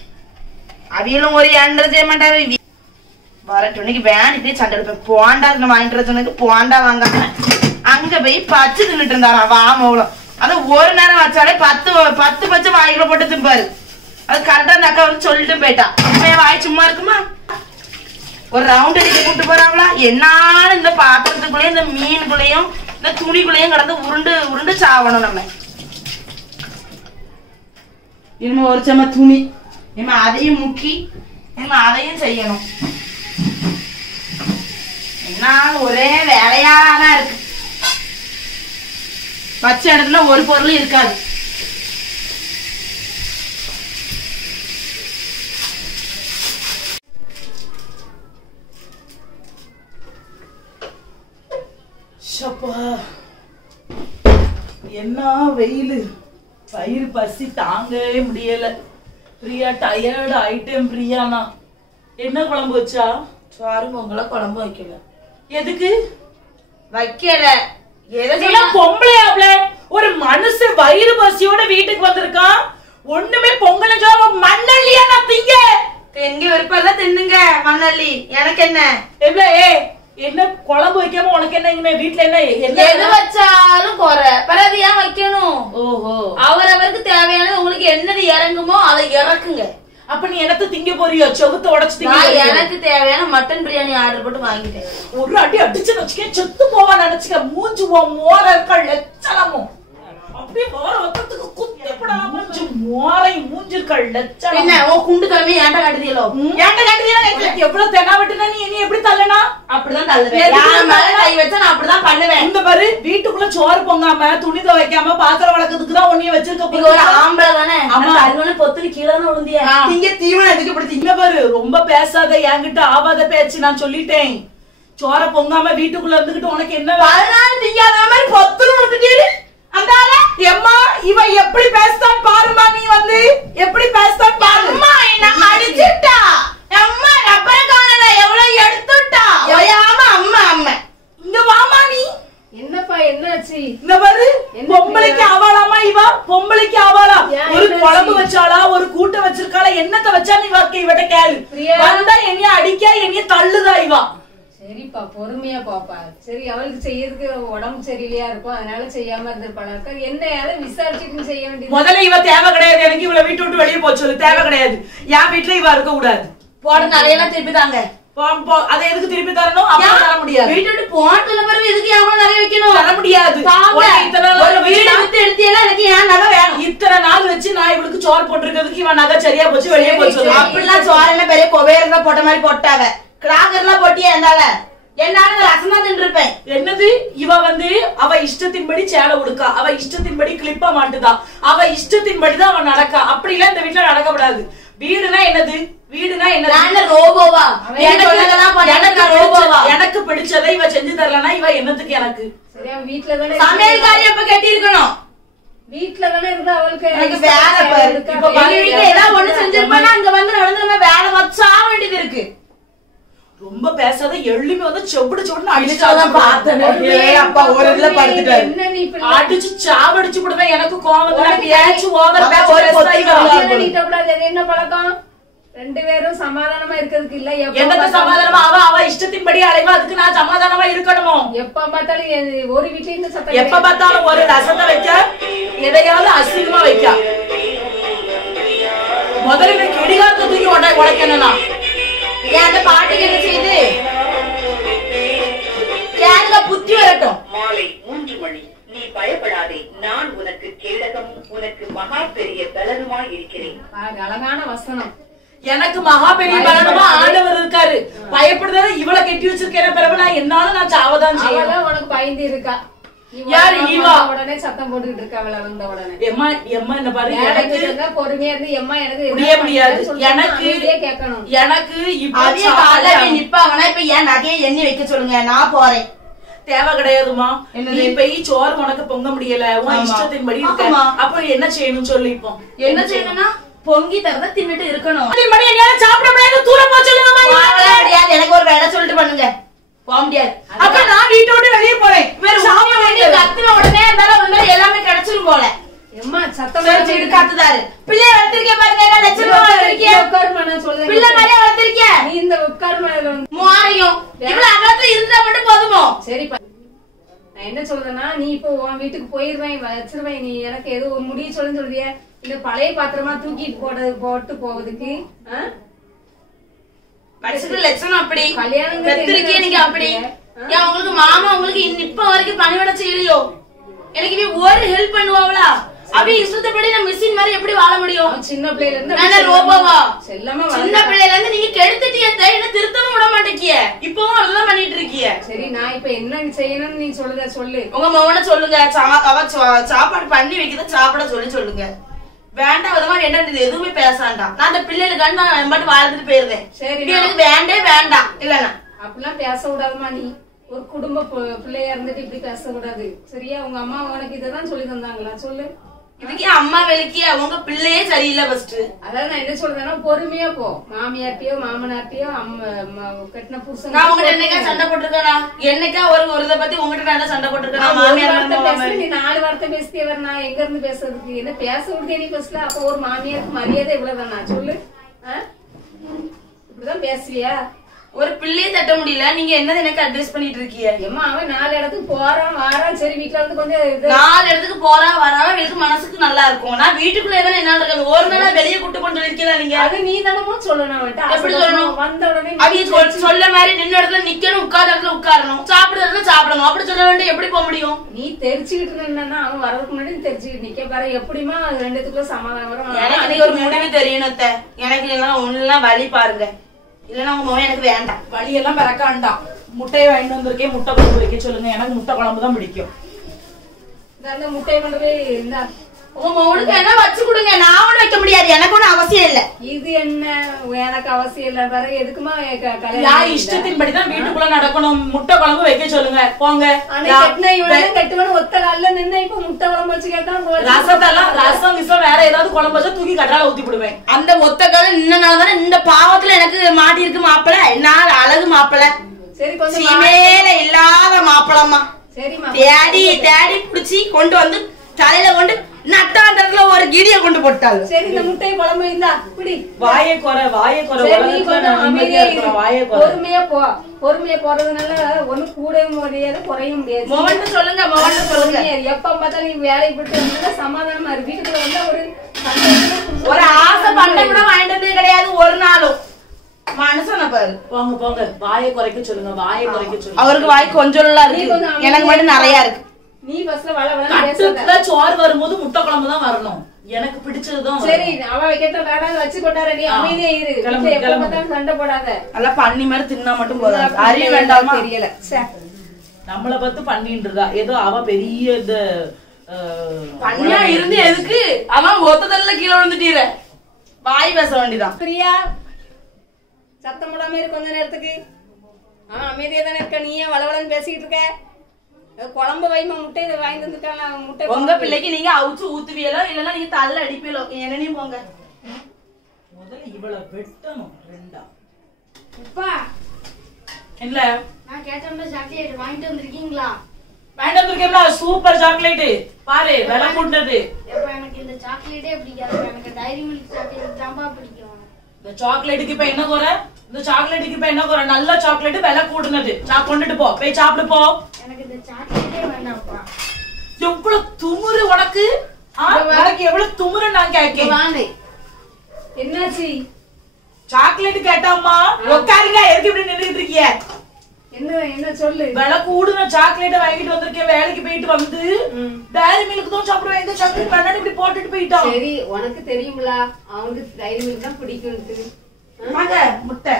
அவியலும் ஒரு எண்டரை செய்ய மாட்டாரு. வரட்டு இன்னைக்கு வேணிட்டே சண்டை எடுப்பேன். போண்டா வாங்கிட்டு சொன்னதுக்கு போண்டா வாங்காம அங்க போய் பச்சு தின்னுட்டு இருந்தாராம் வாமவளம். அது ஒரு நேரம் வச்சாலே 10 பச்சை வாய்க்குள்ள போட்டு திம்பாரு. அது கரெக்டா அந்த அக்கா வந்து சொல்லிட்டு போயிட்டா. என் வாய் சும்மா இருக்குமா? ஒரு ரவுண்ட் அடிக்க கூட்டு போறாங்களா? என்னாலும் இந்த பாத்திரத்துக்குள்ளேயும் இந்த மீனுக்குள்ளேயும் இந்த துணிக்குள்ளேயும் கடந்து உருண்டு உருண்டு சாவணும். நம்ம இனிமே ஒரு சம துணி இனிமே அதையும் முக்கி இனிமே அதையும் செய்யணும். என்ன ஒரே வேலையாதான் இருக்கு. பச்ச இடத்துல ஒரு பொருள் இருக்காது. என்ன வெயிலு, வயிறு பசி தாங்கவே முடியல. பிரியா டயர்டு ஆயிட்டேன். பிரியாண்ணா என்ன குழம்பு வச்சா? சோறு பொங்கல குழம்பு வைக்கல. எதுக்கு வைக்கல? பொம்பளையாப்ல ஒரு மனுஷன் வயிறு பசியோட வீட்டுக்கு வந்திருக்கான். ஒண்ணுமே பொங்கல் மண்ணல்லியா நான் திங்க எங்க விருப்பம் தின்னுங்க மண்ணல்லி. எனக்கு என்ன என்ன குழம்பு வைக்காம உனக்கு என்ன வீட்டுல என்ன எது வச்சாலும் குறை. பிறகு ஏன் வைக்கணும்? ஓஹோ, அவரவருக்கு தேவையானது உங்களுக்கு என்னது இறங்குமோ அதை இறக்குங்க. அப்ப நீ என்னத்த திங்க போறியோ? செவுத்த உடைச்சு திங்க? எனக்கு தேவையான மட்டன் பிரியாணி ஆர்டர் போட்டு வாங்கிட்டேன். ஒரு அடி அடிச்சு வச்சுக்க செத்து போவா நினைச்சுக்க. மூஞ்சி மோர இருக்க லட்சணமும் அப்படியே மோர வத்தத்துக்கு குத்திப்படலாம். மூஞ்சி மோரையும் மூஞ்சி இருக்க லட்சணம். என்ன உன் குண்டு தலைமை ஏன்டா காட்டுதீங்களோ? ஏன்டா காட்டுதீங்களா? எவ்வளவு தெனா விட்டுனா நீ என்ன எப்படி தள்ளனா? அப்படிதான் தள்ளுவேன். யார் மேல கை வச்சா நான் அப்படிதான் பண்ணுவேன். இந்த பாரு, வீட்டுக்குள்ள சோறு பொங்காம துணி துவைக்காம பாத்திரம் வளர்க்கறதுக்கு தான் ஒன்னிய வச்சிருக்க. ஒரு ஆம்பளை தானே? அதுவனு பொத்துக்கு கீழே தானே விழுந்தியா? நீங்க தீவனம் எதுக்கு இப்படி திங்க? பாரு, ரொம்ப பேசாத, என்கிட்ட ஆவாத பேச்சு. நான் சொல்லிட்டேன், சோற பொங்காம வீட்டுக்குள்ள இருந்துகிட்டு உனக்கு என்ன 14 திங்காத மாதிரி பொத்துன்னு விழுந்துட்டீரு. அந்தால எம்மா இவ எப்படி பேசுதான் பாருமா. நீ வந்து எப்படி பேசுதான் பாரு. அம்மா என்ன அடிச்சிட்டா. அம்மா ரப்பர் காணல எவ்வளவு எடுத்துட்டா. ஓயாம அம்மா அம்மா இங்க வாமா. நீ என்னப்பா என்னாச்சு? இந்த பாரு, பொம்பளைக்கு ஆவாளாமா இவ? பொம்பளைக்கு ஆவாளா? ஒரு குழம்பு வச்சாளா, ஒரு கூட்ட வச்சிருக்காளா, என்னத்த வச்சா நீ வாக்க இவட்ட கேளு. வந்தா என்னைய அடிக்க என்னைய தள்ளுதா இவா. சரிப்பா, பொறுமையா பாப்பா. சரி, அவளுக்கு செய்யறதுக்கு உடம்பு சரியில்லையா இருக்கும், அதனால செய்யாம இருந்திருப்பாளா? என்ன யாரும் விசாரிச்சுட்டு செய்ய வேண்டியது. முதல்ல இவ தேவை கிடையாது எனக்கு. இவளை வீட்டு விட்டு வெளியே போச்சு சொல்லு. தேவை கிடையாது. என் வீட்டுல இவ இருக்க கூடாது. போட நிறைய திருப்பி தாங்க. அதை எதுக்கு திருப்பி தரணும்? அப்ப தர முடியாது. வீட்டு விட்டு போன பிறகு எதுக்கு எவ்வளவு நிறைய வைக்கணும்? தர முடியாது. ஒரு வீடு வித்து எடுத்தியெல்லாம் எனக்கு ஏன் நகை வேணும்? இத்தனை நாள் வச்சு நான் இவளுக்கு சோறு போட்டிருக்கிறதுக்கு இவன் நகை சரியா போச்சு, வெளியே போச்சு. அப்படிலாம் சோறு என்ன பெரிய கொவேரா போட்ட மாதிரி போட்டாங்க. கிராக்கர்லாம் போட்டியா? என்னால ரசம் தான் தின்றுப்பேன். என்னது இவ வந்து அவ இஷ்டத்தின்படி சேலை உடுக்கா, அவ இஷ்டத்தின்படி கிளிப்பா மாட்டுதா, அவ இஷ்டத்தின்படிதான் அவன் நடக்கா. அப்படி எல்லாம் இந்த வீட்டுல நடக்கப்படாது. வீடுனா என்னது? வீடுனா என்ன? ரோபோவா? எனக்கு பிடிச்சதை இவ செஞ்சு தரலனா இவ என்னத்துக்கு எனக்கு? சரியா, வீட்டுல தானே சமையல்காரி எப்ப கட்டி இருக்கணும்? வீட்டுல தானே இருந்தா அவளுக்கு எனக்கு வேலை பாரு. இப்ப வீட்டுல ஏதாவது ஒண்ணு செஞ்சிருப்பானா அங்க வந்து நடந்து நம்ம வேலை வச்சா வேண்டியது இருக்கு. ரொம்ப பேசாத. எள்ளுமே வந்து செவுடு செவுடுன்னு அடிச்சாதான் பார்த்தேன். அப்பா ஒரு இதுல படுத்துட்டாரு. அடிச்சு சாவடிச்சு விடுவேன். எனக்கு கோவம் என்ன பழக்கம்? 2 பேரும் சமாதானமா இருக்கிறதுக்கு இல்ல. என்னத்த சமாதானமா? அவ இஷ்டத்தின்படி அலைவா, அதுக்கு நான் சமாதானமா இருக்கணுமோ? எப்ப பார்த்தாலும் ஒரு வீட்டுல இருந்து சத்தம். எப்ப பார்த்தாலும் ஒரு ரசத்தை வைக்க, எதையாவது அசிங்கமா வைக்க. முதல்ல கிடிகாரத்தை தூக்கி உடைக்கணும்னா அந்த பாட்டுக்கு என்ன செய்யுது? கேளுங்க, புத்தி வரட்டும். மாலை 3 மணி. நீ பயப்படாதே, நான் உனக்கு கேடகமும் உனக்கு மகா பெரிய பலனுமாய் இருக்கிறேன். அழகான வசனம். எனக்கு மகா பெரிய பலனுமா ஆண்டவர் இருக்காரு. பயப்படுறத இவளை கெட்டி வச்சிருக்கேன். பிறகு நான் என்னாலும் நான் சாவதான் செய்யலாம். உனக்கு பயந்து இருக்கா? யாரு இவா? உடனே சத்தம் போட்டுட்டு இருக்கா. அவளை வந்த உடனே எம்மா எம்மா என்ன பாரு, எனக்கு பொறுமையா இருந்து எம்மா எனக்கு முடியாது. எனக்கு கேட்கணும். எனக்கு இப்ப நிப்பாங்கன்னா இப்ப ஏன் நகையை எண்ணி வைக்க சொல்லுங்க, நான் போறேன். தேவை கிடையாதுமா. நீ போய் சோறு உனக்கு பொங்க முடியல, உன் இஷ்டத்தின்படி இருக்க. அப்ப என்ன செய்யணும் சொல்லு. இப்போ என்ன செய்யணும்னா பொங்கி தரத தின்னுட்டு இருக்கணும். சாப்பிட முடியாது, தூர போ சொல்லுங்க. எனக்கு ஒரு வேலை சொல்லிட்டு பண்ணுங்க. போக முடியாது. அப்ப நான் வீட்டோட வெளியே போறேன். கத்துன உடனே இருந்தாலும் எல்லாமே கிடைச்சிரும் போல. எம்மா சத்தமா காத்துதாரு பிள்ளைய வளர்த்திருக்கேன் பாருங்க, என்ன லட்சணமா வளர்த்திருக்கேன். உட்காருமா, நான் சொல்றேன். பிள்ளை மாதிரியா வளர்த்திருக்கேன். நீ இந்த உட்காருமா மாறியும் இவ்வளவு அகலத்துல இருந்தா மட்டும் போதுமோ? சரிப்பா. நான் என்ன சொல்றேன்னா, நீ இப்போ உன் வீட்டுக்கு போயிருவேன், வச்சிருவேன். நீ எனக்கு ஏதோ ஒரு முடிவு சொல்லுறிய, இந்த பழைய பாத்திரமா தூக்கிட்டு போட்டு போவதுக்கு லட்சணம் அப்படி கல்யாணம் பெற்றிருக்கே நீங்க அப்படி. ஏன் உங்களுக்கு மாமா உங்களுக்கு இப்ப வரைக்கும் பணிவிட செய்யலையோ? எனக்கு ஒரு ஹெல்ப் பண்ணுவாங்களா? அப்படி இஷ்டப்படி நான் மிஷின் மாதிரி எப்படி வாழ முடியும்? சின்ன பிள்ளைல இருந்து ரோபோவா? செல்லமா சின்ன பிள்ளைல இருந்து நீங்க கெடுத்துட்டிய, என்ன திருத்தவும் விட மாட்டேங்கிய, இப்பவும் அதெல்லாம் பண்ணிட்டு இருக்கிய. சரி, நான் இப்ப என்ன செய்யணும்னு நீ சொல்லுத சொல்லு. உங்க மகனை சொல்லுங்க, சாப்பாடு பண்ணி வைக்கிறத சாப்பிட சொல்லுங்க. வேண்டாம் அது மாதிரி என்ன எதுவுமே பேசாண்டாம். நான் அந்த பிள்ளைகளுக்கு நான் மட்டும் வாழ்ந்துட்டு போயிருந்தேன். சரி, எனக்கு வேண்டாம் இல்லன்னா அப்படிலாம் பேச விடாதுமா. நீ ஒரு குடும்ப பிள்ளையா இருந்துட்டு இப்படி பேச கூடாது, சரியா? உங்க அம்மா உனக்கு இததான் சொல்லி தந்தாங்களா? சொல்லு. இதுக்கே அம்மா வேலைக்கு அவங்க பிள்ளையே சரியில்லை. ஃபர்ஸ்ட் அதாவது நான் என்ன சொல்றேன்னா, பொறுமையா போ. மாமியார்ட்டியோ மாமனார்ட்டியோ கட்டின புருஷன் நான் உங்ககிட்ட என்னைக்கா சண்டை போட்டிருக்கேனா? என்னைக்கா ஒரு இதை பத்தி உங்ககிட்ட நான் சண்டை போட்டிருக்கேன்? மாமியார் நீ 4 வார்த்தை பேசியவர், நான் எங்க இருந்து பேசுறதுக்கு? என்ன பேச விடுதே நீ ஃபர்ஸ்ட்ல? அப்ப ஒரு மாமியாருக்கு மரியாதை இவ்வளவுதானா? சொல்லு. இப்படிதான் பேசுவியா? ஒரு பிள்ளையை தட்ட முடியல, நீங்க என்னது எனக்கு அட்வைஸ் பண்ணிட்டு இருக்கீங்க? ஏமா அவன் 4 இடத்துக்கு போறான் வாரான், சரி வீட்டுல வந்து கொஞ்சம் 4 இடத்துக்கு போறா வரா, எனக்கு மனசுக்கு நல்லா இருக்கும். நான் வீட்டுக்குள்ள எதாவது என்ன இருக்காங்க, ஒரு நாள் வெளியே கூட்டு கொண்டு இருக்கீங்களா? நீங்க அது நீ தானமா சொல்லணும். எப்படி சொல்லணும்? வந்த உடனே அவங்க சொல்ல மாதிரி நின்ன இடத்துல நிக்கணும், உட்கார்ந்த இடத்துல உட்காரணும், சாப்பிடுற இடத்துல சாப்பிடணும். அப்படி சொல்ல வேண்டிய எப்படி போக முடியும்? நீ தெரிச்சுக்கிட்டு நின்னா அவன் வரதுக்கு முன்னாடி தெரிச்சுக்கிட்டு நிக்க பாரு. எப்படிமா 2த்துக்குள்ள சமாதானம் வரும்? எனக்கு நீ ஒரு முடிவு தெரியணும். எனக்கு எல்லாம் ஒண்ணுலாம் வழி பாருங்க, இல்லன்னா உங்க மகன் எனக்கு வேண்டாம். வழியெல்லாம் பிறக்காண்டாம். முட்டையை வாங்கிட்டு வந்திருக்கேன், முட்டை குழம்பு வைக்க சொல்லுங்க. எனக்கு முட்டை குழம்பு தான் பிடிக்கும். இந்த முட்டையை கொண்டு போய் இந்த உங்க மகனுக்கு என்ன வச்சு கொடுங்க. நான் ஒண்ணு வைக்க முடியாது, எனக்கு ஒன்னும் அவசியம் இல்ல. இது என்ன எனக்கு அவசியம் இல்ல பாரு. எதுக்குமா யார் இஷ்டத்தின்படிதான் வீட்டுக்குள்ள நடக்கணும். முட்டை குழம்பு வைக்க சொல்லுங்க, போங்க. கட்டுவன ஒத்த கால நின்று இப்ப முட்டை குழம்பு வச்சு கேட்டா ரசத்தெல்லாம் ரசம் கிசம் வேற ஏதாவது குழம்பு வச்சா தூக்கி கட்டால ஊத்தி விடுவேன். அந்த ஒத்த கால நின்னனாலதானே இந்த பாவத்துல எனக்கு மாட்டி இருக்கு மாப்பிள. நான் அழகு மாப்பிள, சரி கொஞ்சம் சீமையில இல்லாத மாப்பிளம்மா. சரிமா, தேடி புடிச்சு கொண்டு வந்து தலையில கொண்டு நட்டாந்தரத்துல ஒரு கிடிய கொண்டு போட்டாங்க. சரி, இந்த முட்டை குழம்பு இருந்தா பிடி. வாயை குறை பொறுமையா போ. பொறுமையா போறதுனால ஒண்ணு கூடவும் முடியாது குறையும் முடியாது. மோகன் சொல்லுங்க, மோகன் சொல்லுங்க. எப்ப பார்த்தாலும் நீ வேலையை விட்டு வந்து சமாதானமா இருக்கு. வீட்டுக்குள்ள வந்து ஒரு ஆசை பண்ண கூட வாங்கிட்டதே கிடையாது ஒரு நாளும். மனுஷன பாரு. போங்க போங்க, வாயை குறைக்க சொல்லுங்க, வாயை குறைக்க சொல்லுங்க. அவருக்கு வாய் கொஞ்சம் இருக்கு, எனக்கு மட்டும் நிறைய இருக்கு. நீ ஃபர்ஸ்ட்ல வள சோறு வரும்போது முட்டை குழம்பு தான் வரணும். எனக்கு பிடிச்சதுதான். சரி, அவ கேட்ட வேடா வச்சு கொண்டார. நீ அமைதியா இரு. எப்ப பார்த்தாலும் சண்டை போடாத. நல்லா பண்ணி மாதிரி தின்னா மட்டும் போதும். அறிய வேண்டாமா? தெரியல. நம்மள பத்தி பண்ணின்றதா ஏதோ அவ பெரிய இந்த பண்ணியா இருந்து எதுக்கு? அவன் ஒத்ததல்ல கீழே விழுந்துட்டீர. வாய் பேச வேண்டியதான். பிரியா, சத்தம் போடாம இரு கொஞ்ச நேரத்துக்கு. அமைதியா தானே இருக்க. நீ ஏன் வளவளன்னு பேசிக்கிட்டு இருக்க? குழம்பு வைமா. முட்டை இதை வாங்கி வந்துருக்காங்க. முட்டை உங்க பிள்ளைக்கு நீங்க அவுச்சு ஊத்துவீங்களோ இல்லன்னா நீங்க தள்ள அடிப்பீங்களோ? என்னனையும் போங்க. முதல்ல இவளை வெட்டணும். ரெண்டா அப்பா இல்ல நான் கேட்டோம்னா சாக்லேட் வாங்கிட்டு வந்திருக்கீங்களா? வாங்கிட்டு வந்திருக்கேன்ல, சூப்பர் சாக்லேட். பாரு விலை கூட்டது. எப்ப எனக்கு இந்த சாக்லேட்டே பிடிக்காது. எனக்கு டைரி மில்க் சாக்லேட் தான்பா பிடிக்கும். இந்த சாக்லேட்டுக்கு இப்ப என்ன குறை? இந்த சாக்லேட்டுக்கு இப்ப என்ன குறை? நல்ல சாக்லேட் விலை கூடுனது. நான் கொண்டுட்டு போ, போய் சாப்பிடு போ. எனக்கு இந்த சாக்லேட்டே வேண்டாம்ப்பா. எவ்வளவு துமுறு உனக்கு? உனக்கு எவ்வளவு துமுறு நான் கேட்கேன். என்னாச்சு? சாக்லேட் கேட்டாமா? உட்காருங்க, எதுக்கு இப்படி நின்றுட்டு இருக்கீங்க? என்ன சொல்லு. விலை கூடுன சாக்லேட் வாங்கிட்டு வந்திருக்கேன். வேலைக்கு போயிட்டு வந்து டைரி மில்க் தான் சாப்பிடுவேன். இந்த சாக்லேட் பண்ணாடி இப்படி போட்டுட்டு போயிட்டான். சரி, உனக்கு தெரியுங்களா அவனுக்கு டைரி மில்க் தான் பிடிக்கும்ட்டு. முட்டை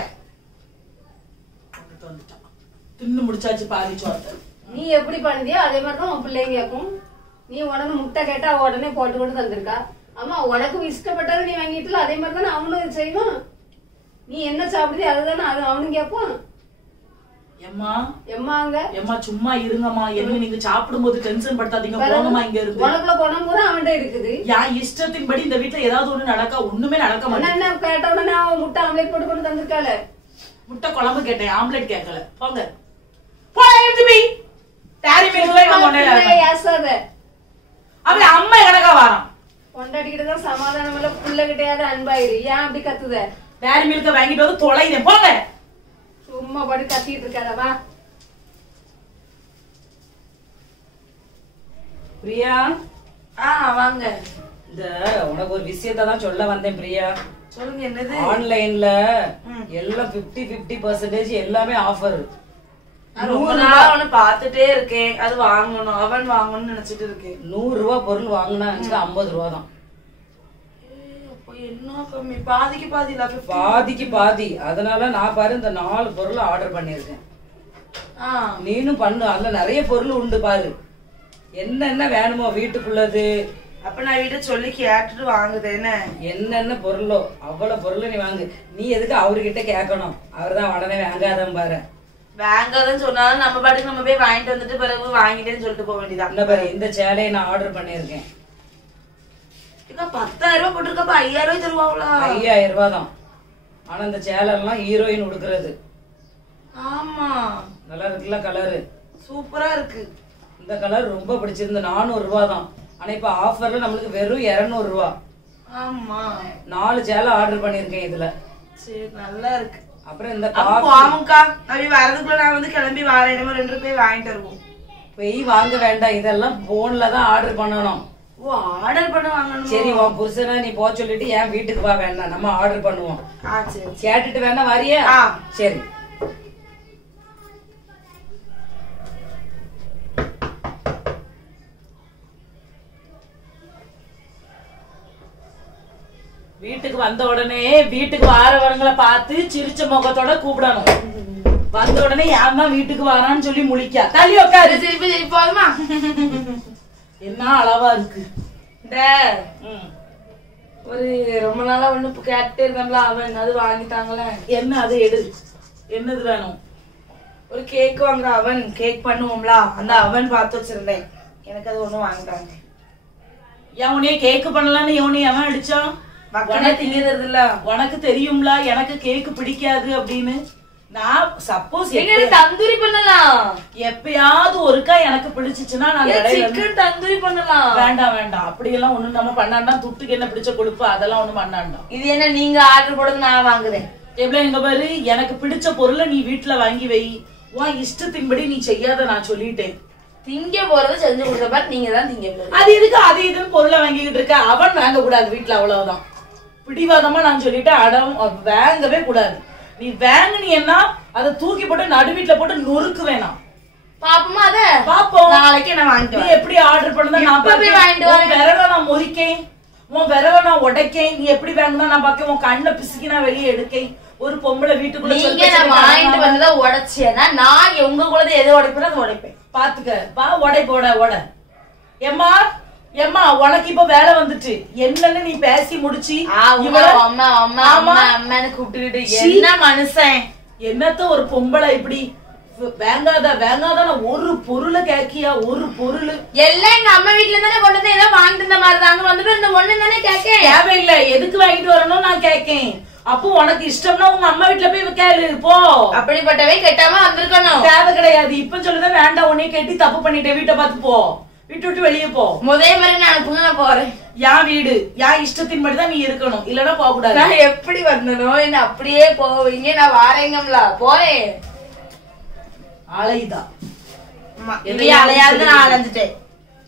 தின்னு முடிச்சாச்சு பாதி சோத்தை. நீ எப்படி பண்ணுதியோ அதே மாதிரிதான் உன் பிள்ளைங்க கேட்கும். நீ உடனே முட்டை கேட்டா உடனே போட்டு கொண்டு தந்திருக்கா. ஆமா, உனக்கு இஷ்டப்பட்டது நீ வாங்கிட்டுல அதே மாதிரி தானே அவனும் செய்வான். நீ என்ன சாப்பிடுதியோ அதுதானே அது அவனும் கேட்பான். எம்மா சும்மா இருங்கம்மா. என்ன நீங்க சாப்பிடும் போது டென்ஷன் படுத்தாதீங்க. போனமா இங்க இருக்கு. உனக்குள்ள குணம் கூட அவன்கிட்ட இருக்குது. என் இஷ்டத்தின்படி இந்த வீட்டுல ஏதாவது ஒண்ணு நடக்கா? ஒண்ணுமே நடக்க மாட்டேன். என்ன கேட்ட உடனே அவன் முட்டை ஆம்லேட் போட்டு கொண்டு தந்திருக்காள. முட்டை குழம்பு கேட்டேன், ஆம்லேட் கேட்கல. போங்க அவன் அம்மா எனக்கா வாரான். கொண்டாடிக்கிட்டுதான் சமாதானம் இல்ல, புள்ள கிட்டையாவது அன்பாயிரு. ஏன் அப்படி கத்துத? டேரி மில்க வாங்கிட்டு வந்து தொலைங்க போங்க. சும்மா படி கத்திட்டு இருக்காதவா. பிரியா வாங்க. இந்த உனக்கு ஒரு விஷயத்தான் சொல்ல வந்தேன் பிரியா. சொல்லுங்க. என்னது? ஆன்லைன்ல எல்லாம் 50% எல்லாமே ஆஃபர். ரொம்ப நாளா ஒண்ணு பாத்துட்டே இருக்கேன். அது வாங்கணும், அவன் வாங்கணும்னு நினைச்சிட்டு இருக்கேன். 100 ரூபாய் பொருள் வாங்கினா 50 ரூபா தான். என்ன கம்மி? பாதிக்கு பாதி இல்ல? பாதிக்கு பாதி. அதனால நான் பாரு இந்த 4 பொருள் ஆர்டர் பண்ணிருக்கேன். நீனும் பண்ணு. அதுல நிறைய பொருள் உண்டு பாரு. என்னென்ன வேணுமோ வீட்டுக்குள்ளது. அப்ப நான் வீட்டை சொல்லி கேட்டுட்டு வாங்குதேன்னு. என்னென்ன பொருளோ அவ்வளவு பொருள் நீ வாங்கு. நீ எதுக்கு அவர்கிட்ட கேட்கணும்? அவர்தான் உடனே வாங்காதான் பாரு. வாங்காதன்னு சொன்னாலும் நம்ம பாட்டுக்கு நம்ம போய் வாங்கிட்டு வந்துட்டு பிறகு வாங்கிட்டேன்னு சொல்லிட்டு போக வேண்டியதான். இந்த பாரு இந்த சேலையை நான் ஆர்டர் பண்ணிருக்கேன். 10,000 ரூபாய் போட்டிருக்கப்ப 5,000 ரூபாய் தருவாங்களா? 5,000 ரூபாய் தான். ஆனா இந்த சேலை எல்லாம் ஹீரோயின் உடுக்கிறது. ஆமா, நல்லா இருக்குல்ல கலரு? சூப்பரா இருக்கு. இந்த கலர் ரொம்ப பிடிச்சிருந்து. 400 ரூபாய் தான். ஆனா இப்ப ஆஃபர்ல நம்மளுக்கு வெறும் 200 ரூபாய். ஆமா, 4 சேலை ஆர்டர் பண்ணிருக்கேன் இதுல. சரி, நல்லா இருக்கு. அப்புறம் இந்த வாமுக்கா அப்படி வரதுக்குள்ள நான் வந்து கிளம்பி வரேன். 2 போய் வாங்கிட்டு வருவோம். போய் வாங்க வேண்டாம். இதெல்லாம் போன்ல தான் ஆர்டர் பண்ணணும். ஓ, ஆர்டர் பண்ண வாங்கணும். சரி, உன் புருஷனா நீ போ சொல்லிட்டு ஏன் வீட்டுக்கு வா. வேண்டாம், நம்ம ஆர்டர் பண்ணுவோம். சரி, கேட்டுட்டு வேணா வரியா? சரி. வீட்டுக்கு வந்த உடனே வீட்டுக்கு வாரவங்களை பார்த்து சிரிச்ச முகத்தோட கூப்பிடணும். வந்த உடனே யாருன்னா வீட்டுக்கு வரான்னு சொல்லி முழிக்கா. தள்ளி உட்காரு. திருப்பி போதுமா? என்ன அளவா இருக்கு. ஒரு ரொம்ப நாளா ஒண்ணு கேட்டே இருக்கல, அவன் அது வாங்கிட்டாங்களே. என்ன? அது எடு. என்னது வேணும்? ஒரு கேக் வாங்குற அவன். கேக் பண்ணுவோம்ல, அந்த அவன் பார்த்து வச்சிருந்தேன். எனக்கு அது ஒண்ணு வாங்கிட்டாங்க. எவனே கேக்கு பண்ணலான்னு எவனே அவன் அடிச்சான். திங்கிறது இல்ல. உனக்கு தெரியும்ல எனக்கு கேக்கு பிடிக்காது அப்படின்னு. நான் சப்போஸ் தந்தூரி பண்ணலாம். எப்பயாவது ஒருக்கா எனக்கு பிடிச்சிச்சுன்னா நான் சிக்கன் தந்தூரி பண்ணலாம். வேண்டாம் வேண்டாம், அப்படி எல்லாம் ஒண்ணு நம்ம பண்ணாண்டா. துட்டுக்கு என்ன பிடிச்ச கொழுப்பு அதெல்லாம் ஒண்ணு பண்ணாண்டா. இது என்ன நீங்க ஆர்டர் போடுறது நான் வாங்குறேன். எவ்வளவு? எங்க பாரு, எனக்கு பிடிச்ச பொருளை நீ வீட்டுல வாங்கி வை. உன் இஷ்டத்தின்படி நீ செய்யாத நான் சொல்லிட்டேன். திங்க போறது செஞ்சு கொடுத்த பாரு, நீங்க தான் திங்க போறது. அது எதுக்கு அது இதுன்னு பொருளை வாங்கிக்கிட்டு இருக்க? அவன் வாங்க கூடாது வீட்டுல, அவ்வளவுதான். பிடிவாதமா நான் சொல்லிட்டேன். அடம் வாங்கவே கூடாது. நீ வாங்கினா அதை தூக்கி போட்டு நடு வீட்டுல போட்டு நொறுக்கு வேணாம். பாப்போமா? அத பாப்போம். நாளைக்கு நான் வாங்கிட்டு. நீ எப்படி ஆர்டர் பண்ணதா நான் போய் வாங்கிட்டு வரேன். விரல நான் முறிக்கேன், உன் விரல நான் உடைக்கேன். நீ எப்படி வாங்கினா நான் பாக்க, உன் கண்ணை பிசுக்கி நான் வெளியே எடுக்கேன். ஒரு பொம்பளை வீட்டுக்குள்ள நீங்க நான் வாங்கிட்டு வந்ததா உடைச்சேன்னா நான் உங்க கூட எது உடைப்பேன் அதை உடைப்பேன். பாத்துக்க பா. உடை போட உட. எம்மா எம்மா, உனக்கு இப்ப வேலை வந்துட்டு என்னன்னு நீ பேசி முடிச்சு அம்மா அம்மா அம்மா அம்மான்னு கூப்பிட்டுக்கிட்டு என்ன மனுஷன்? என்னத்த ஒரு பொம்பளை இப்படி வேங்காத வேங்காத ஒரு பொருளை கேக்கியா? ஒரு பொருள் எல்லாம் எங்க அம்மா வீட்டுல தானே கொண்டு வந்து ஏதோ வாங்கிட்டு இருந்த மாதிரி தாங்க வந்துட்டு இந்த ஒண்ணு தானே கேட்க. தேவையில்லை. எதுக்கு வாங்கிட்டு வரணும் நான் கேக்கேன். அப்போ உனக்கு இஷ்டம்னா உங்க அம்மா வீட்டுல போய் கேளு போ. அப்படிப்பட்டவே கெட்டாம வந்திருக்கணும். தேவை கிடையாது. இப்ப சொல்லுதான் வேண்டாம், உன்னைய கேட்டி தப்பு பண்ணிட்டேன். வீட்டை பார்த்து போ. விட்டு விட்டு வெளியே போ. முதல் மாதிரி நான் அனுப்புங்க, நான் போறேன். என் வீடு என் இஷ்டத்தின்படிதான் நீ இருக்கணும், இல்லன்னா போக கூடாது. நான் எப்படி வந்தனோ என்ன அப்படியே போவீங்க. நான் வாரேங்கம்ல, போறேன். அலைதான் அலையாது. நான் அலைஞ்சிட்டேன்.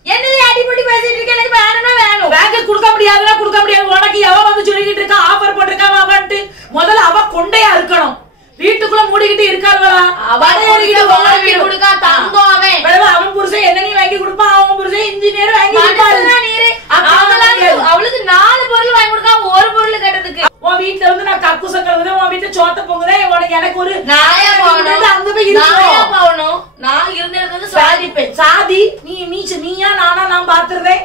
என்னது அடிப்படி பேசிட்டு இருக்க? எனக்கு வேணும்னா வேணும். பேங்க கொடுக்க முடியாதுன்னா கொடுக்க முடியாது. உனக்கு எவன் வந்து சொல்லிக்கிட்டு இருக்கா ஆஃபர் போட்டிருக்கா அவன்ட்டு? முதல்ல அவ கொண்டையா இருக்கணும். வீட்டுக்குள்ள மூடிக்கிட்டு இருக்காள்வா? அவன் புருஷன் என்ன நீ வாங்கி கொடுப்பான், அவன் புருஷன் இன்ஜினியர் வாங்கி அவளுக்கு 4 பொருள் வாங்கி கொடுக்கா, ஒரு பொருள் கேட்டதுக்கு. உன் வீட்டுல வந்து நான் கக்கு சக்கறதுதான், உன் வீட்டுல சோத்த பொங்குதேன். எனக்கு ஒரு நாயா போகணும், அங்க போய் போகணும். நான் இருந்தது சாதிப்பேன். சாதி நீயா நானா நான் பாத்துறதேன்.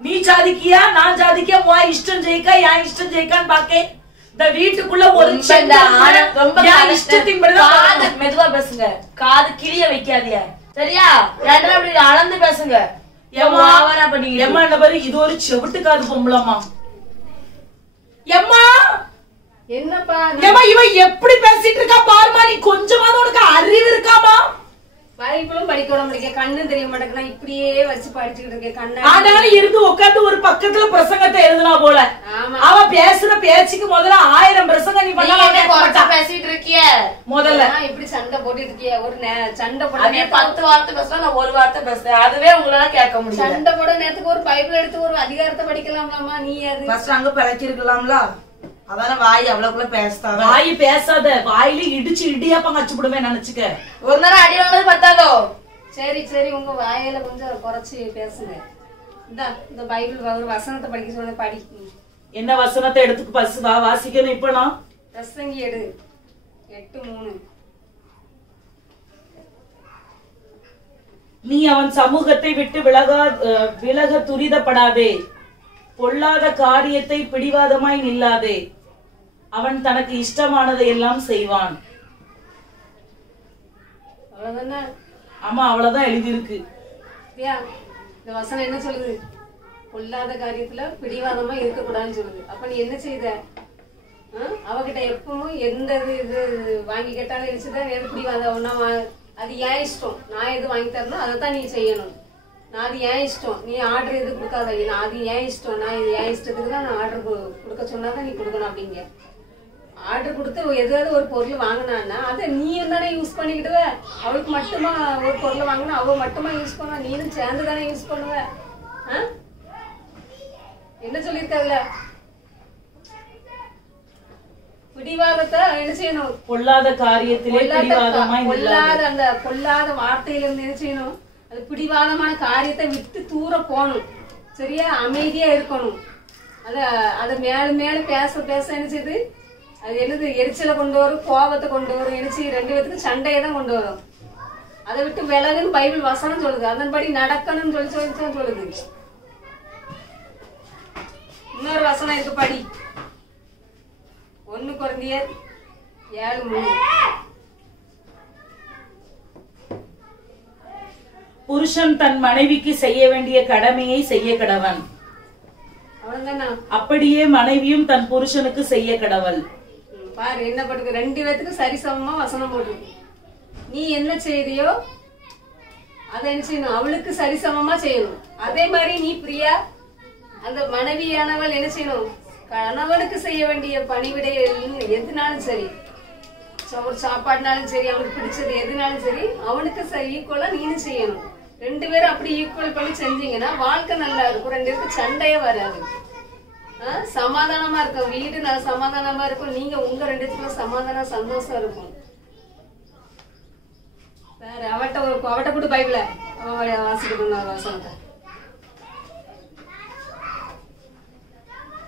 நீ சாதிக்கியா நான் சாதிக்கியா? உன் இஷ்டம் ஜெயிக்கா என் இஷ்டம் ஜெயிக்கான்னு பாக்கேன். இந்த வீட்டுக்குள்ள ஒரு இஷ்டத்தின்படிதான். மெதுவா பேசுங்க, காது கிளிய வைக்காதிய, சரியா? ரெண்டரை அப்படி அளந்து பேசுங்க. இது ஒரு செவிட்டு காது பொம்பளமா. எம்மா என்னப்பா இவ எப்படி பேசிட்டு இருக்கா பாருமா. நீ கொஞ்சமாவது உனக்கு அறிவு இருக்காமா? வாய்ப்புலும் படிக்க விட முடியல, கண்ணு தெரிய மாட்டேங்குது, இப்படியே வச்சு படிச்சுக்கிட்டு இருக்கேன். கண்ணா ஆனாலும் இருந்து உட்காந்து ஒரு பக்கத்துல பிரசங்கத்தை எழுதுனா போல. ஆமா. அவ பேசுற பேச்சுக்கு முதல்ல 1000 பிரசங்கம் நீ பண்ண பேசிட்டு இருக்கிய. முதல்ல இப்படி சண்டை போட்டு இருக்கிய, ஒரு சண்டை போட 10 வார்த்தை பேசுறேன், நான் 1 வார்த்தை பேசுறேன். அதுவே உங்களால கேட்க முடியும். சண்டை போட நேரத்துக்கு ஒரு பைபிள் எடுத்து ஒரு அதிகாரத்தை படிக்கலாம்லாமா? நீ அது ஃபர்ஸ்ட் அங்க பழக்கி இருக்கலாம்ல. அதான வாய் அவ்வளவுக்குள்ள பேசாத. வாய் பேசாத, வாயில இடிச்சு இடியாப்பம் கச்சு விடுவேன் நினைச்சுக்க. ஒரு நேரம் அடி வாங்குறது பத்தாதோ? சரி சரி, உங்க வாயில கொஞ்சம் குறைச்சி பேசுங்க. இந்த பைபிள் ஒரு வசனத்தை படிக்க சொன்ன படி. என்ன வசனத்தை எடுத்துக்கு பஸ் வா வாசிக்கணும். இப்ப நான் பிரசங்கி எடு 8:3. நீ அவன் சமூகத்தை விட்டு விலக துரிதப்படாதே, பொல்லாத காரியத்தை பிடிவாதமாய் நில்லாதே, அவன் தனக்கு இஷ்டமானதை எல்லாம் செய்வான். அவ்வளவுதானே? ஆமா, அவ்வளவுதான் எழுதியிருக்கு. இந்த வசனம் என்ன சொல்லுது? பொல்லாத காரியத்துல பிடிவாதமா இருக்கக்கூடாதுன்னு சொல்லுது. அப்ப நீ என்ன செய்த? அவகிட்ட எப்பவும் எந்த இது வாங்கி கேட்டாலும் இருந்துச்சுதான் எது பிடிவாதம். அது ஏன் இஷ்டம், நான் எது வாங்கி தரணும் அதைத்தான் நீ செய்யணும். நான் அது ஏன் இஷ்டம், நீ ஆர்டர் எது கொடுக்காத, அது ஏன் இஷ்டம், நான் இது ஏன் இஷ்டத்துக்கு தான் நான் ஆர்டர் கொடுக்க சொன்னாதான் நீ கொடுக்கணும் அப்படிங்க. ஆர்டர் கொடுத்து எதாவது ஒரு பொருள் வாங்கினான்னா அதை நீ தானே யூஸ் பண்ணிக்கிடுவ. அவளுக்கு மட்டுமா ஒரு பொருள் வாங்கினா அவ மட்டுமா யூஸ் பண்ணுவா, நீனும் சேர்ந்து தானே யூஸ் பண்ணுவ. என்ன சொல்லியிருக்காதுல? பிடிவாதத்தை என்ன செய்யணும்? பொல்லாத காரியத்திலே அந்த பொல்லாத வார்த்தையில இருந்து என்ன செய்யணும்? அது பிடிவாதமான காரியத்தை விட்டு தூர போகணும். சரியா? அமைதியா இருக்கணும். அத மேலும் மேலும் பேச பேச என்ன செய்யுது? அது என்னது? எரிச்சலை கொண்டு வரும், கோபத்தை கொண்டு வரும். என்ன செய்யும்? 2 பேத்துக்கு சண்டையை தான் கொண்டு வரும். அதை விட்டு விலகுன்னு பைபிள் வசனம் சொல்லுது. அதன்படி நடக்கணும்னு சொல்லுது. இன்னொரு வசனம் இருக்கு, படி. 1 கொரிந்தியர் 7:3. புருஷன் தன் மனைவிக்கு செய்ய வேண்டிய கடமையை செய்ய கடவன், அப்படியே மனைவியும் தன் புருஷனுக்கு செய்ய கடவள். பாரு என்ன போட்டுருக்கு? 2 பேத்துக்கு சரிசமமா வசனம் போட்டுருக்கு. நீ என்ன செய்தியோ அதை என்ன செய்யணும்? அவளுக்கு சரிசமமா செய்யணும். அதே மாதிரி நீ பிரியா, அந்த மனைவியானவள் என்ன செய்யணும்? கணவனுக்கு செய்ய வேண்டிய பணிவிடை எதுனாலும் சரி, ஒரு சாப்பாடுனாலும் சரி, அவனுக்கு பிடிச்சது எதுனாலும் சரி, அவனுக்கு ஈக்குவலா நீனும் செய்யணும். 2 பேரும் அப்படி ஈக்குவல் பண்ணி செஞ்சீங்கன்னா வாழ்க்கை நல்லா இருக்கும். 2 பேருக்கு சண்டையே வராது. சமாதானமா இருக்கும், வீடு நல்லா சமாதானமா இருக்கும். நீங்க உங்க 2 பேருக்குள்ள சமாதானம் சந்தோஷம் இருக்கும். வேற அவட்ட கூட பைபிள அவன் வாசிக்கணும். வசனத்தை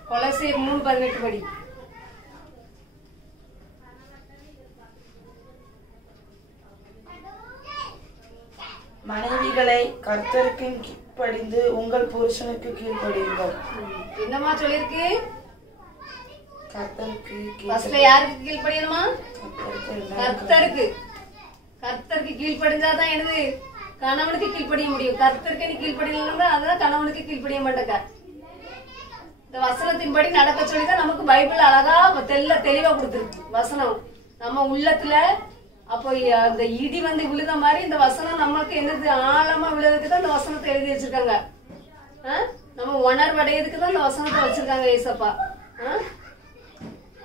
கொலோசியர் 3:18 படி. மனைவிகளை கர்த்தருக்கு கீழ்ப்படிந்து உங்கள் புருஷனுக்கு கீழ்ப்படியுங்கள். என்னமா சொல்லிருக்கு? கர்த்தருக்கு. ஃபர்ஸ்ட்ல யாருக்கு கீழ்ப்படியணுமா? கர்த்தருக்கு. கர்த்தருக்கு கீழ்ப்படிஞ்சாதான் என்னது? கணவனுக்கு கீழ்ப்படிய முடியும். கர்த்தருக்கு நீ கீழ்ப்படியலன்னா அதெல்லாம் கணவனுக்கு கீழ்ப்படிய மாட்டேங்க. இந்த வசனத்தின்படி நடக்க சொல்லிதான் நமக்கு பைபிள் அழகா தெளிவா கொடுத்துருக்கு வசனம் நம்ம உள்ளத்துல. அப்போ அந்த இடி வந்து விழுத மாதிரி இந்த வசனம் நமக்கு என்னது? ஆழமா விழுறதுக்கு தான் இந்த வசனத்தை எழுதி வச்சிருக்காங்க. நம்ம உணர்வடையதுக்கு தான் இந்த வசனத்தை வச்சிருக்காங்க ஏசப்பா.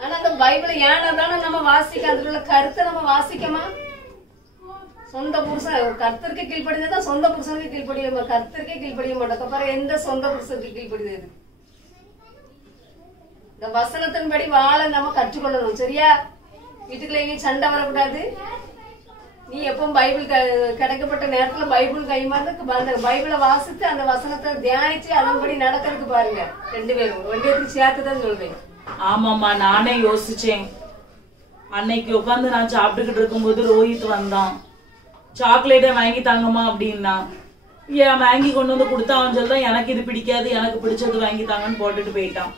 ஆனா அந்த பைபிளை ஏன்னா தானே நம்ம வாசிக்க, அதுல உள்ள கருத்தை நம்ம வாசிக்கமா? சொந்த புருஷன் கர்த்தருக்கு கீழ்ப்படிதான் சொந்த புருஷனுக்கு கீழ்ப்படிய, கர்த்தருக்கே கீழ்ப்படிய மாட்டோம். அப்புறம் எந்த சொந்த புருஷனுக்கு கீழ்ப்படிது? இந்த வசனத்தின்படி வாழ நம்ம கற்றுக்கொள்ளணும். சரியா? வீட்டுக்குள்ள எங்கேயும் சண்டை வரக்கூடாது. நீ எப்பவும் பைபிள் கிடைக்கப்பட்ட நேரத்துல பைபிள் கைமாந்து அந்த பைபிளை வாசித்து அந்த வசனத்தை தியானிச்சு அதன்படி நடக்கிறதுக்கு பாருங்க. 2 பேருக்கு சேர்த்துதான் சொல்றேன். ஆமாமா, நானே யோசிச்சேன். அன்னைக்கு உட்காந்து நான் சாப்பிட்டுக்கிட்டு இருக்கும்போது ரோஹித் வந்தான். சாக்லேட்டை வாங்கி தாங்கம்மா அப்படின்னா, ஏன் வாங்கி கொண்டு வந்து கொடுத்தா அவன் சொல்றான் எனக்கு இது பிடிக்காது, எனக்கு பிடிச்சது வாங்கி தாங்கன்னு போட்டுட்டு போயிட்டான்.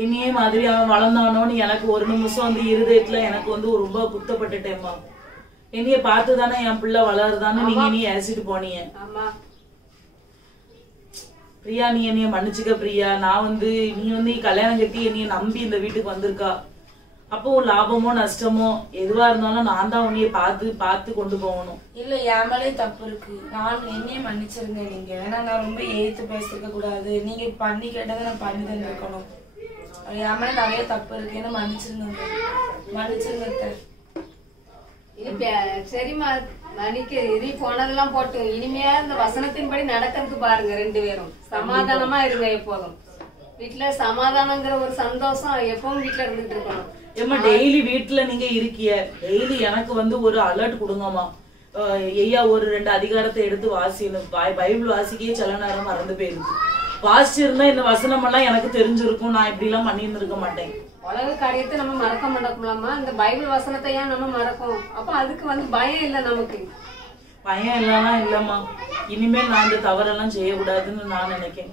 என்னையே மாதிரி அவன் வளர்ந்தானோன்னு எனக்கு ஒரு நிமிஷம் வந்து இருதயத்துல எனக்கு வந்து ரொம்ப குத்தப்பட்டுட்டேம்மா. என்னைய பார்த்துதானே என் பிள்ளை வளருதான்னு நீங்க என்னைய ஏசிட்டு போனீங்க. பிரியா, நீ என்னைய மன்னிச்சுக்க பிரியா. நான் வந்து நீ வந்து கல்யாணம் கட்டி என்னைய நம்பி இந்த வீட்டுக்கு வந்திருக்கா. அப்போ லாபமோ நஷ்டமோ எதுவா இருந்தாலும் நான் தான் உன்னைய பார்த்து கொண்டு போகணும். இல்ல என் மேலே தப்பு இருக்கு. நான் என்னையே மன்னிச்சிருங்க நீங்க. ஏன்னா நான் ரொம்ப ஏத்து பேசிருக்க கூடாது. நீங்க பண்ணி கேட்டதை நான் பண்ணி தந்துருக்கணும். என் மேலே நிறைய தப்பு இருக்கு. என்ன மன்னிச்சிருங்க. சரிம்மா மன்னிக்க. நீ போனதெல்லாம் போட்டு இனிமையா இந்த வசனத்தின்படி நடக்கிறதுக்கு பாருங்க. 2 பேரும் சமாதானமா இருங்க. எப்போதும் வீட்டுல சமாதானங்கிற ஒரு சந்தோஷம் எப்பவும் வீட்டுல இருந்துட்டு இருக்கணும். ஏமா டெய்லி வீட்டுல நீங்க இருக்கிய, டெய்லி எனக்கு ஒரு அலர்ட் கொடுங்கம்மா. ஐயா ஒரு 2 அதிகாரத்தை எடுத்து வாசிக்கணும். பைபிள் வாசிக்கவே சில நேரம் மறந்து போயிருக்கு. வாசிச்சிருந்தா இந்த வசனம் எல்லாம் எனக்கு தெரிஞ்சிருக்கும். நான் இப்படி எல்லாம் பண்ணிட்டு இருக்க மாட்டேன். உலக காரியத்தை நம்ம மறக்க மாட்டோம்லாமா? இந்த பைபிள் வசனத்தை ஏன் நம்ம மறக்கும்? அப்ப அதுக்கு பயம் இல்ல. நமக்கு பயம் இல்லம்மா. இனிமேல் நான் இந்த தவறெல்லாம் செய்யக்கூடாதுன்னு நான் நினைக்கிறேன்.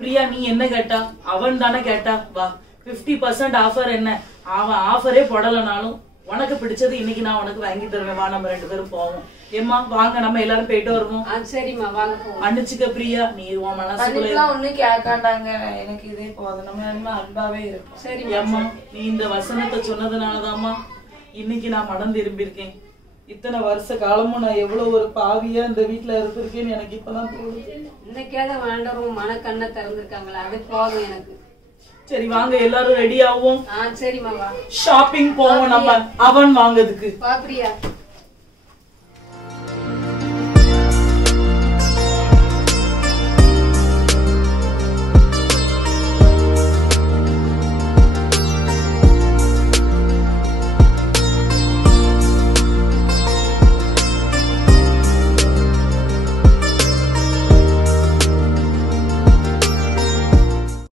பிரியா நீ என்ன கேட்டா? அவன் தானே கேட்டா. வா 50% ஆஃபர். என்ன அவன் ஆஃபரே போடலனாலும் உனக்கு பிடிச்சது இன்னைக்கு நான் உனக்கு வாங்கி தருவேன். வா நம்ம 2 பேரும் போவோம். ஏமா வாங்க நம்ம எல்லாரும் போயிட்டு வருவோம். சரிம்மா வாங்க. மன்னிச்சுக்க பிரியா. நீ உன் மனசுக்குள்ள ஒண்ணு கேட்காண்டாங்க. எனக்கு இதே போதும். நம்ம அன்பாவே இருக்கும். சரி அம்மா நீ இந்த வசனத்தை சொன்னதுனாலதாம்மா இன்னைக்கு நான் மனம் திரும்பி இருக்கேன். இத்தனை வருஷ காலமும் நான் எவ்வளவு ஒரு பாவியா இந்த வீட்டுல இருந்திருக்கேன்னு எனக்கு இப்பதான் தோணுது. இன்னைக்காவது வேண்டவங்க மனக்கண்ணை திறந்திருக்காங்களா? அது போதும் எனக்கு. சரி வாங்க எல்லாரும் ரெடி ஆகும். சரிம்மா வா. ஷாப்பிங் போவோம் நம்ம அவன் வாங்குறதுக்கு. வா பிரியா.